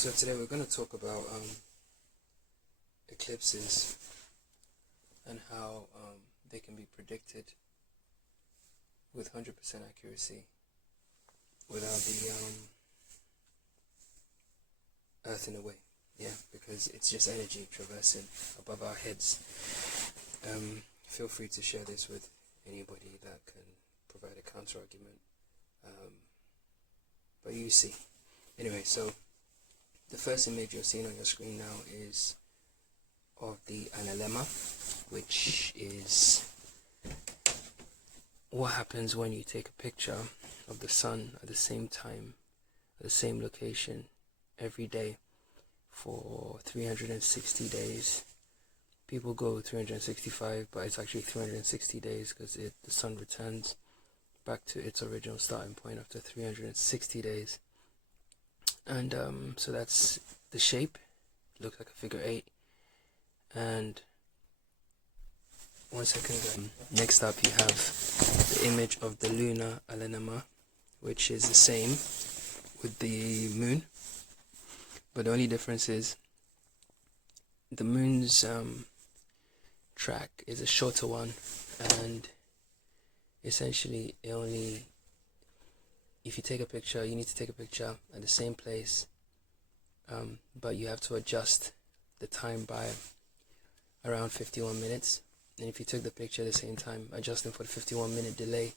So today we're going to talk about eclipses and how they can be predicted with 100% accuracy without the Earth in the way. Yeah, because it's just energy traversing above our heads. Feel free to share this with anybody that can provide a counter argument. But you see. Anyway, so the first image you're seeing on your screen now is of the analemma, which is what happens when you take a picture of the sun at the same time, at the same location, every day for 360 days. People go 365, but it's actually 360 days because the sun returns back to its original starting point after 360 days. And so that's the shape. It looks like a figure 8. And one second. Next up, you have the image of the lunar analemma, which is the same with the moon, but the only difference is the moon's track is a shorter one, and essentially if you take a picture, you need to take a picture at the same place, but you have to adjust the time by around 51 minutes. And if you took the picture at the same time, adjusting for the 51-minute delay,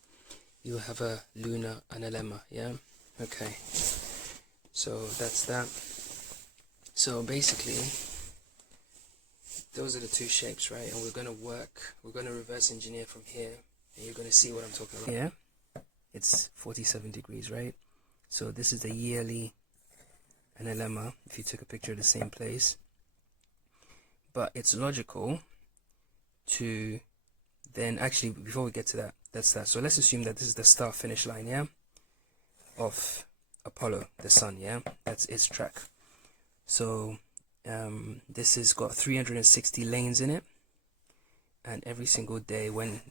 you have a lunar analemma. Yeah, okay, so that's that. So basically those are the two shapes, right? And we're going to reverse engineer from here, and you're going to see what I'm talking about. Here it's 47 degrees, right? So this is the yearly analemma if you took a picture of the same place. But it's logical to then, actually, before we get to that, that's that. So let's assume that this is the start finish line, yeah, of Apollo, the sun, yeah, that's its track. So this has got 360 lanes in it, and every single day when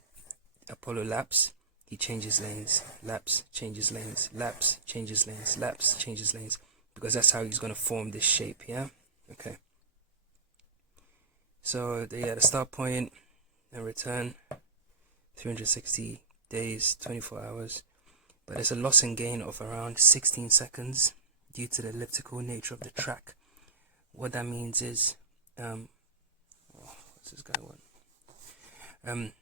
Apollo laps, he changes lanes, laps, changes lanes, laps, changes lanes, laps, changes lanes, because that's how he's going to form this shape, yeah, okay. So the start point and return, 360 days, 24 hours, but there's a loss and gain of around 16 seconds due to the elliptical nature of the track. What that means is, what's this guy want?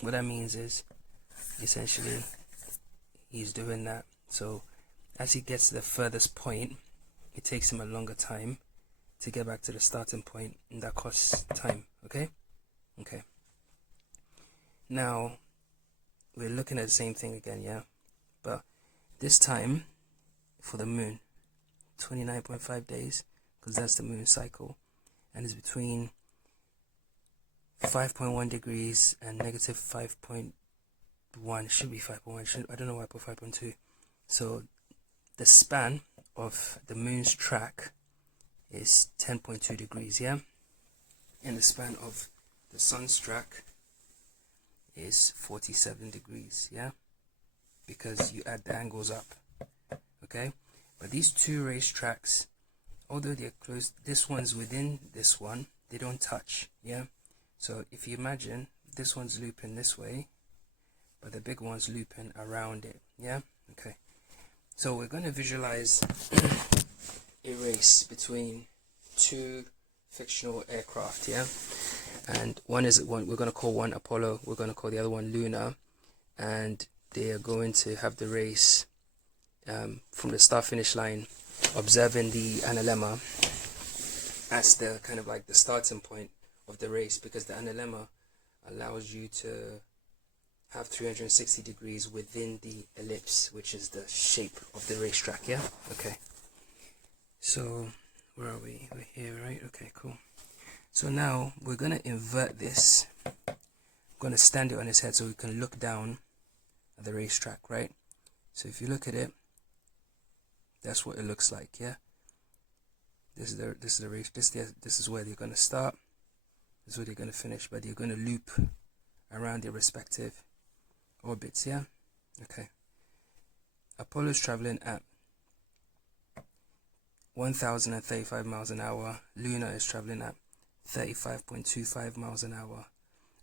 What that means is, essentially, he's doing that. So as he gets to the furthest point, it takes him a longer time to get back to the starting point, and that costs time. Okay. Now we're looking at the same thing again, yeah, but this time for the moon, 29.5 days, because that's the moon cycle, and it's between 5.1 degrees and negative 5.1. Should be 5.1. I don't know why I put 5.2. So the span of the moon's track is 10.2 degrees, yeah, and the span of the sun's track is 47 degrees, yeah, because you add the angles up, okay. But these two race tracks, although they're close, this one's within this one, they don't touch, yeah. So if you imagine, this one's looping this way, but the big one's looping around it, yeah, okay. So we're going to visualize a race between two fictional aircraft, yeah, and we're going to call one Apollo, we're going to call the other one Luna, and they are going to have the race from the start finish line, observing the analemma as the kind of like the starting point of the race, because the analemma allows you to have 360 degrees within the ellipse, which is the shape of the racetrack, yeah, okay. So where are we? We're here, right? Okay, cool. So now we're going to invert this. I'm going to stand it on its head so we can look down at the racetrack, right? So if you look at it, that's what it looks like, yeah. This is the race. This is where they're going to start. This is where they're going to finish, but they're going to loop around their respective orbits, yeah. Okay. Apollo's traveling at 1035 miles an hour. Lunar is traveling at 35.25 miles an hour.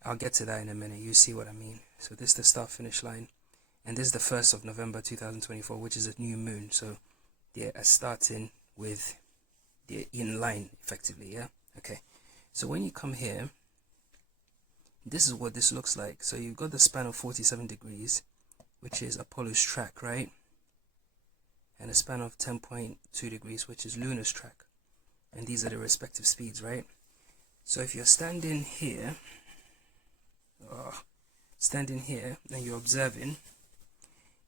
I'll get to that in a minute. You see what I mean. So this is the start finish line, and this is the 1st of November 2024, which is a new moon. So yeah, starting with the in line effectively. Yeah, okay. So when you come here, this is what this looks like. So you've got the span of 47 degrees, which is Apollo's track, right? And a span of 10.2 degrees, which is Lunar's track. And these are the respective speeds, right? So if you're standing here, and you're observing,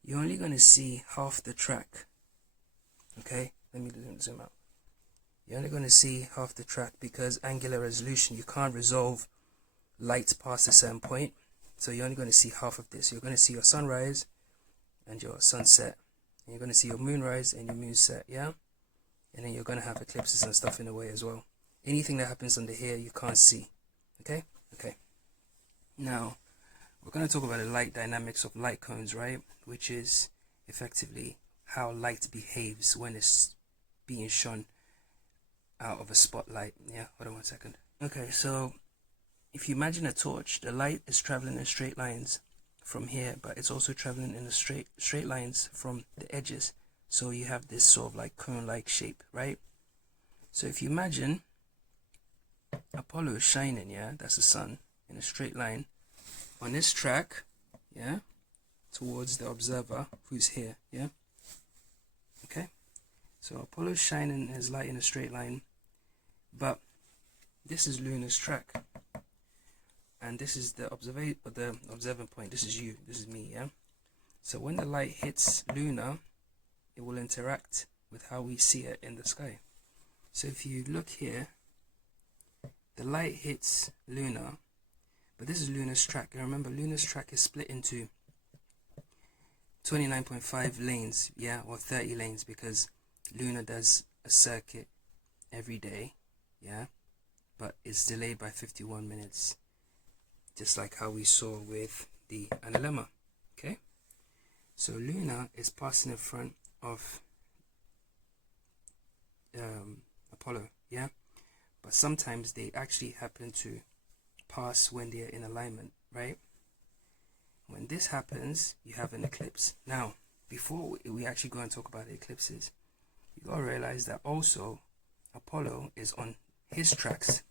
you're only going to see half the track. Okay, let me zoom out. You're only going to see half the track because angular resolution, you can't resolve light past a certain point. So you're only going to see half of this. You're going to see your sunrise and your sunset. And you're going to see your moonrise and your moonset, yeah? And then you're going to have eclipses and stuff in the way as well. Anything that happens under here, you can't see. Okay? Okay. Now, we're going to talk about the light dynamics of light cones, right? Which is effectively how light behaves when it's being shone out of a spotlight. Yeah, hold on 1 second. Okay, so if you imagine a torch, the light is traveling in straight lines from here, but it's also traveling in the straight lines from the edges. So you have this sort of like cone-like shape, right? So if you imagine Apollo is shining, yeah, that's the sun, in a straight line on this track, yeah, towards the observer who's here, yeah. Okay, so Apollo is shining his light in a straight line, but this is Lunar's track, and this is the observing point. This is you, this is me, yeah. So when the light hits Luna, it will interact with how we see it in the sky. So if you look here, the light hits Luna, but this is Luna's track. And remember, Luna's track is split into 29.5 lanes, yeah, or 30 lanes, because Luna does a circuit every day, yeah, but it's delayed by 51 minutes, just like how we saw with the analemma. Okay, so Luna is passing in front of Apollo, yeah, but sometimes they actually happen to pass when they are in alignment, right? When this happens, you have an eclipse. Now, before we actually go and talk about the eclipses, you gotta realize that also Apollo is on his tracks.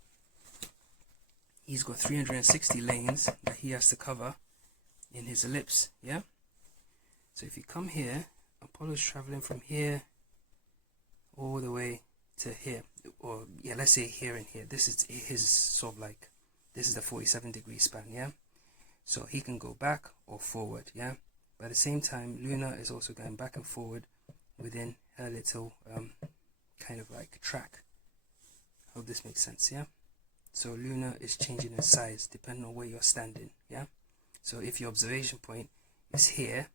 He's got 360 lanes that he has to cover in his ellipse, yeah? So if you come here, Apollo's traveling from here all the way to here, or yeah, let's say here and here. This is his sort of like, this is the 47-degree span, yeah? So he can go back or forward, yeah? But at the same time, Luna is also going back and forward within her little kind of like track. Hope this makes sense, yeah? So Luna is changing in size depending on where you're standing, yeah? So if your observation point is here,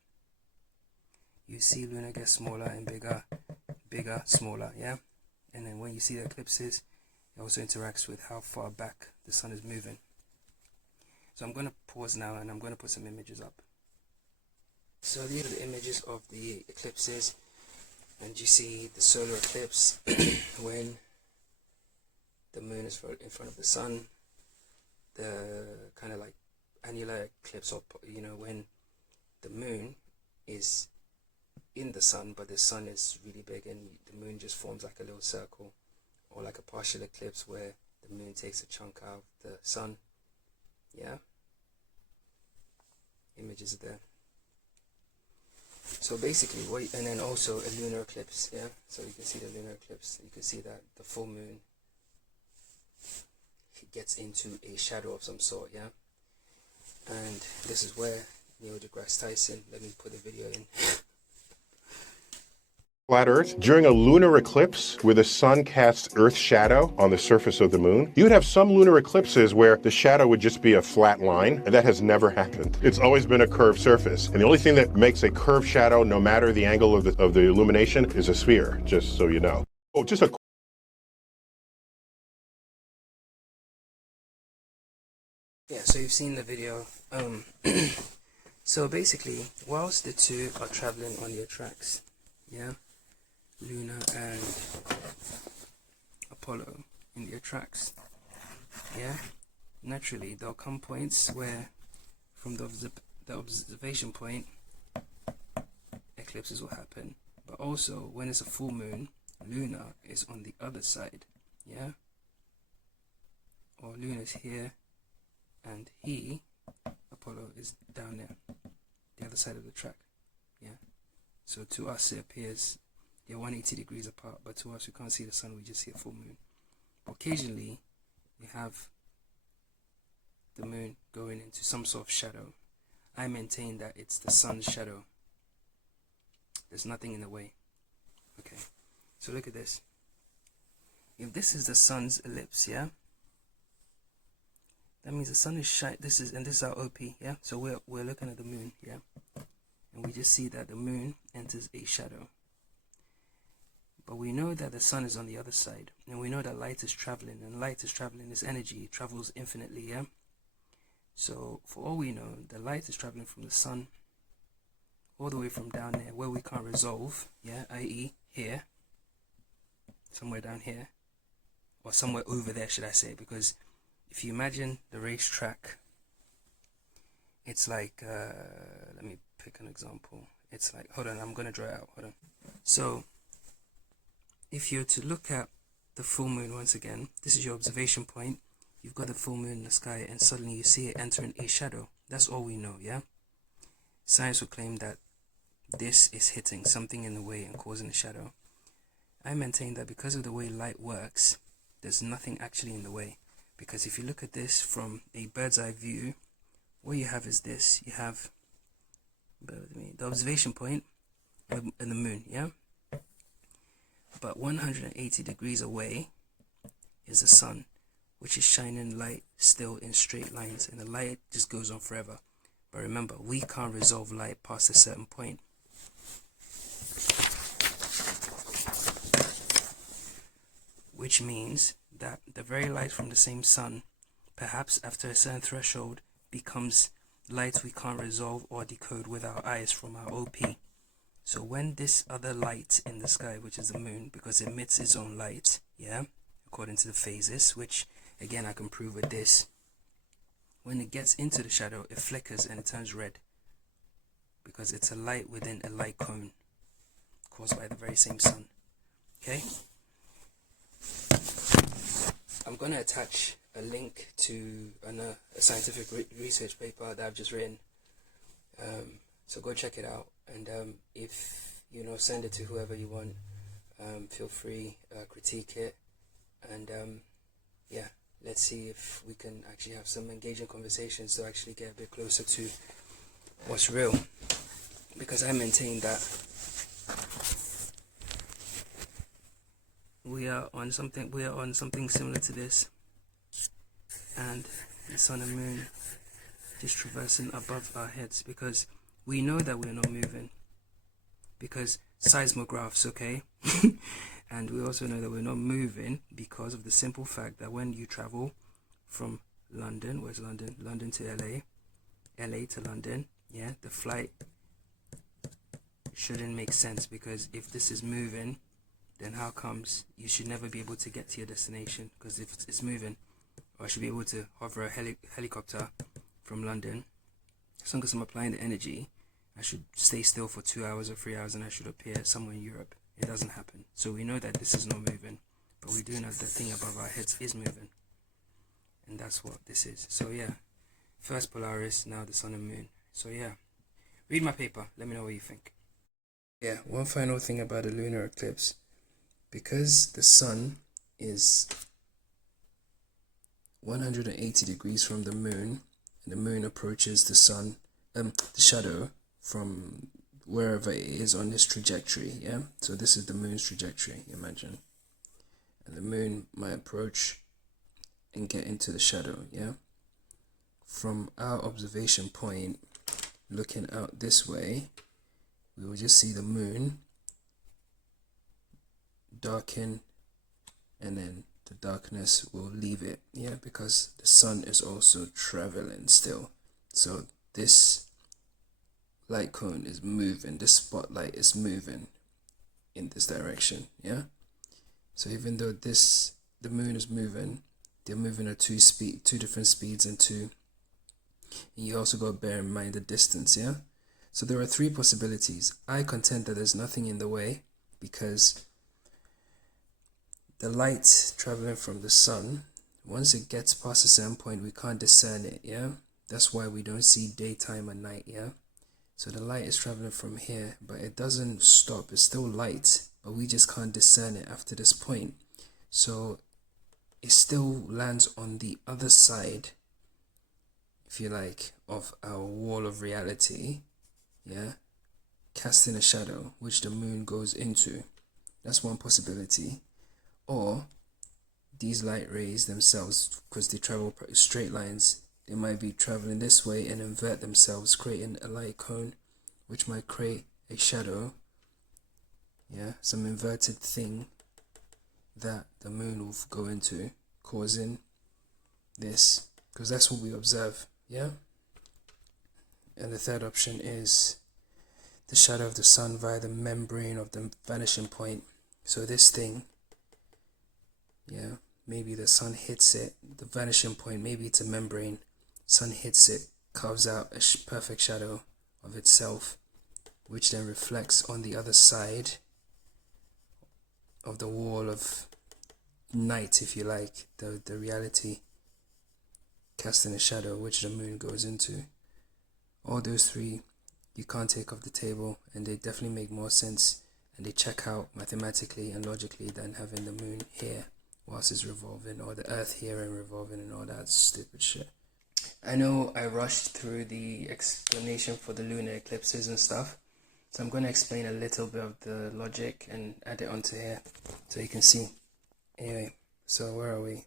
you see Luna get smaller and bigger, bigger, smaller, yeah? And then when you see the eclipses, it also interacts with how far back the sun is moving. So I'm going to pause now and I'm going to put some images up. So these are the images of the eclipses, and you see the solar eclipse when the moon is in front of the sun, the kind of like annular eclipse, or you know, when the moon is in the sun but the sun is really big and the moon just forms like a little circle, or like a partial eclipse where the moon takes a chunk out of the sun, yeah. Images are there. So basically and then also a lunar eclipse, yeah. So you can see the lunar eclipse, you can see that the full moon gets into a shadow of some sort, yeah. And this is where Neil deGrasse Tyson, let me put the video in. Flat Earth, during a lunar eclipse where the sun casts Earth's shadow on the surface of the moon, you would have some lunar eclipses where the shadow would just be a flat line, and that has never happened. It's always been a curved surface, and the only thing that makes a curved shadow, no matter the angle of the illumination, is a sphere, just so you know. Oh, just a Yeah, so you've seen the video. So basically, whilst the two are traveling on their tracks, yeah, Luna and Apollo in their tracks, yeah, naturally there'll come points where from the observation point eclipses will happen, but also when it's a full moon, lunar is on the other side, yeah, or luna's here and Apollo is down there, the other side of the track, yeah. So to us it appears they're 180 degrees apart, but to us we can't see the sun, we just see a full moon. But occasionally we have the moon going into some sort of shadow. I maintain that it's the sun's shadow. There's nothing in the way. Okay, so look at this. If this is the sun's ellipse, yeah, that means the sun is shining. This is our OP, yeah. So we're looking at the moon, yeah, and we just see that the moon enters a shadow. But we know that the sun is on the other side, and we know that light is traveling, and light is traveling, is energy, it travels infinitely, yeah. So for all we know, the light is traveling from the sun all the way from down there where we can't resolve, yeah, i.e. here, somewhere down here, or somewhere over there, should I say, because if you imagine the racetrack, it's like, let me pick an example. It's like, hold on, I'm going to draw it out, hold on. So, if you're to look at the full moon once again, this is your observation point, you've got the full moon in the sky, and suddenly you see it entering a shadow. That's all we know, yeah? Science will claim that this is hitting something in the way and causing a shadow. I maintain that because of the way light works, there's nothing actually in the way. Because if you look at this from a bird's eye view, what you have is this. You have, bear with me, the observation point and the moon, yeah? But 180 degrees away is the sun, which is shining light still in straight lines, and the light just goes on forever. But remember, we can't resolve light past a certain point. Which means that the very light from the same sun, perhaps after a certain threshold, becomes light we can't resolve or decode with our eyes from our OP. So when this other light in the sky, which is the moon, because it emits its own light, yeah, according to the phases, which again I can prove with this, when it gets into the shadow, it flickers and it turns red, because it's a light within a light cone caused by the very same sun. Okay, I'm going to attach a link to a scientific research paper that I've just written, so go check it out, and if you know, send it to whoever you want. Feel free, critique it, and yeah, let's see if we can actually have some engaging conversations to actually get a bit closer to what's real, because I maintain that we are on something similar to this, and the sun and moon just traversing above our heads, because we know that we're not moving because seismographs, okay? And we also know that we're not moving because of the simple fact that when you travel from London, where's London? London to LA, LA to London, yeah, the flight shouldn't make sense, because if this is moving, then how comes you should never be able to get to your destination? Because if it's moving, or I should be able to hover a helicopter from London, as long as I'm applying the energy, I should stay still for 2 hours or 3 hours and I should appear somewhere in Europe. It doesn't happen. So we know that this is not moving, but we do know that the thing above our heads is moving, and that's what this is. So yeah, first Polaris, now the sun and moon. So yeah, read my paper, let me know what you think. Yeah, one final thing about the lunar eclipse. Because the sun is 180 degrees from the moon, and the moon approaches the sun, the shadow from wherever it is on this trajectory, yeah? So this is the moon's trajectory, imagine. And the moon might approach and get into the shadow, yeah? From our observation point, looking out this way, we will just see the moon darken, and then the darkness will leave it, yeah, because the sun is also traveling still. So this light cone is moving, this spotlight is moving in this direction, yeah. So even though this the moon is moving, they're moving at two different speeds, and you also got to bear in mind the distance, yeah? So there are three possibilities. I contend that there's nothing in the way because the light traveling from the sun, once it gets past a certain point, we can't discern it, yeah? That's why we don't see daytime and night, yeah? So the light is traveling from here, but it doesn't stop. It's still light, but we just can't discern it after this point. So it still lands on the other side, if you like, of our wall of reality, yeah? Casting a shadow, which the moon goes into. That's one possibility. Or these light rays themselves, because they travel straight lines, they might be traveling this way and invert themselves, creating a light cone, which might create a shadow, yeah, some inverted thing that the moon will go into, causing this, because that's what we observe, yeah? And the third option is the shadow of the sun via the membrane of the vanishing point. So this thing, yeah, maybe the sun hits it, the vanishing point, maybe it's a membrane, sun hits it, carves out a perfect shadow of itself, which then reflects on the other side of the wall of night, if you like, the reality, casting a shadow which the moon goes into. All those three you can't take off the table, and they definitely make more sense and they check out mathematically and logically than having the moon here whilst it's revolving, or the earth here and revolving, and all that stupid shit. I know I rushed through the explanation for the lunar eclipses and stuff, so I'm going to explain a little bit of the logic and add it onto here so you can see. Anyway, so where are we?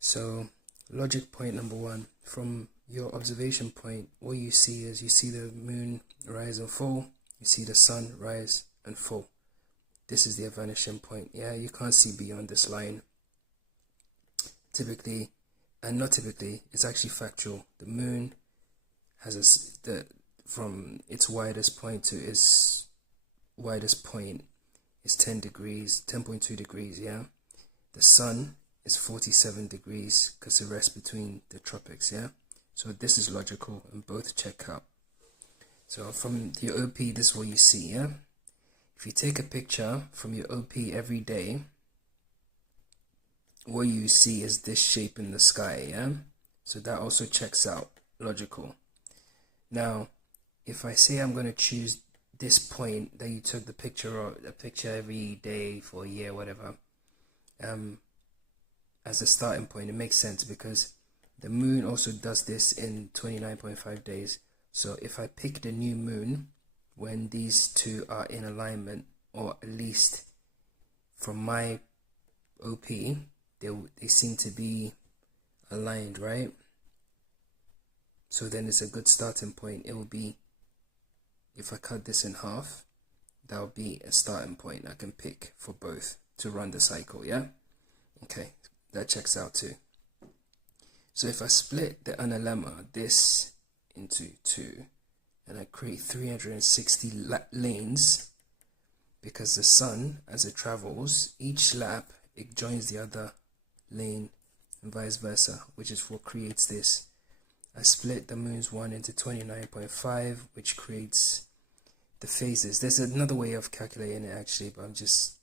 So logic point number one, from your observation point, what you see is you see the moon rise and fall, you see the sun rise and fall. This is their vanishing point, yeah? You can't see beyond this line. Typically, and not typically, it's actually factual. The moon has from its widest point to its widest point is 10 degrees, 10.2 degrees, yeah? The sun is 47 degrees because it rests between the tropics, yeah? So this is logical and both check out. So from your OP, this is what you see, yeah? If you take a picture from your OP every day, what you see is this shape in the sky, yeah? So that also checks out, logical. Now, if I say I'm going to choose this point that you took the picture of, a picture every day for a year, whatever, as a starting point, it makes sense because the moon also does this in 29.5 days. So if I pick the new moon when these two are in alignment, or at least from my OP, they seem to be aligned, right? So then it's a good starting point. It will be, if I cut this in half, that will be a starting point I can pick for both to run the cycle, yeah? Okay, that checks out too. So if I split the analemma, this, into two, and I create 360 lanes, because the sun, as it travels, each lap, it joins the other lane and vice versa, which is what creates this. I split the moon's one into 29.5, which creates the phases. There's another way of calculating it actually, but I'm just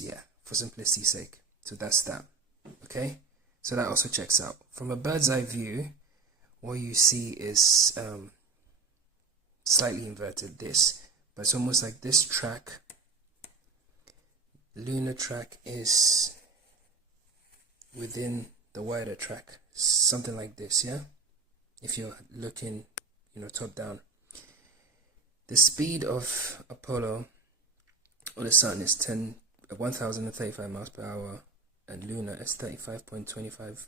yeah, for simplicity's sake. So that's that, okay? So that also checks out. From a bird's eye view, what you see is slightly inverted, this, but it's almost like this track, lunar track, is within the wider track, something like this, yeah? If you're looking, top down. The speed of Apollo, or the sun, is 1035 miles per hour, and Luna is 35.25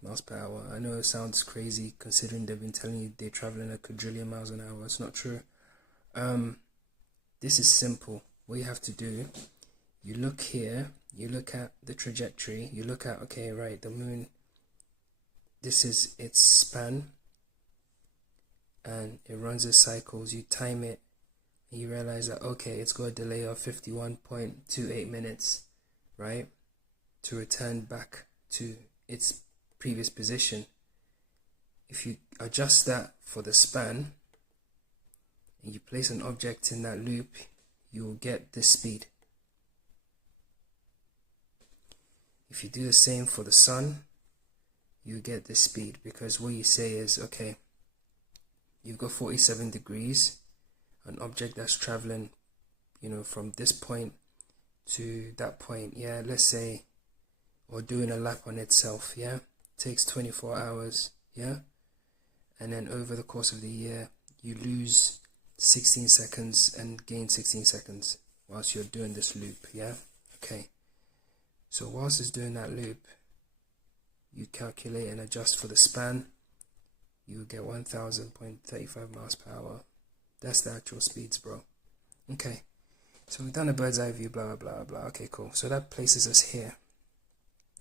miles per hour. I know it sounds crazy considering they've been telling you they're traveling a quadrillion miles an hour. It's not true. This is simple. What you have to do, you look here, you look at the trajectory, you look at, okay, right, the moon, this is its span, and it runs its cycles, you time it, and you realize that, okay, it's got a delay of 51.28 minutes, right, to return back to its previous position. If you adjust that for the span and you place an object in that loop, you will get this speed. If you do the same for the sun, you get this speed, because what you say is, okay, you've got 47 degrees, an object that's traveling, you know, from this point to that point, yeah, let's say, or doing a lap on itself, yeah, takes 24 hours, yeah, and then over the course of the year, you lose 16 seconds and gain 16 seconds whilst you're doing this loop, yeah, okay. So whilst it's doing that loop, you calculate and adjust for the span, you get 1000.35 miles per hour. That's the actual speeds, bro. Okay, so we've done a bird's eye view, blah, blah, blah, blah. Okay, cool. So that places us here.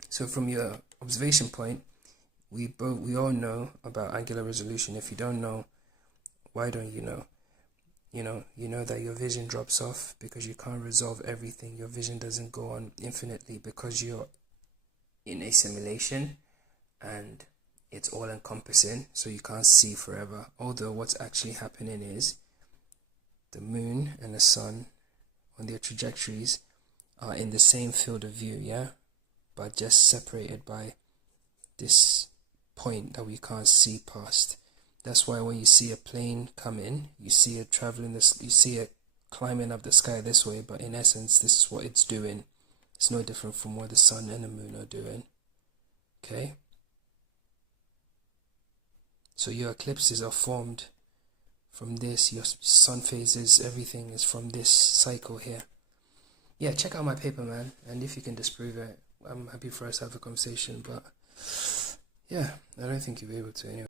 So from your observation point, we all know about angular resolution. If you don't know, why don't you know? You know that your vision drops off because you can't resolve everything. Your vision doesn't go on infinitely because you're in a simulation and it's all encompassing, so you can't see forever. Although what's actually happening is the moon and the sun on their trajectories are in the same field of view, yeah, but just separated by this point that we can't see past. That's why when you see a plane come in, you see it traveling this, you see it climbing up the sky this way, but in essence, this is what it's doing. It's no different from what the sun and the moon are doing. Okay? So your eclipses are formed from this, your sun phases, everything is from this cycle here. Yeah, check out my paper, man, and if you can disprove it, I'm happy for us to have a conversation, but yeah, I don't think you'll be able to anyway.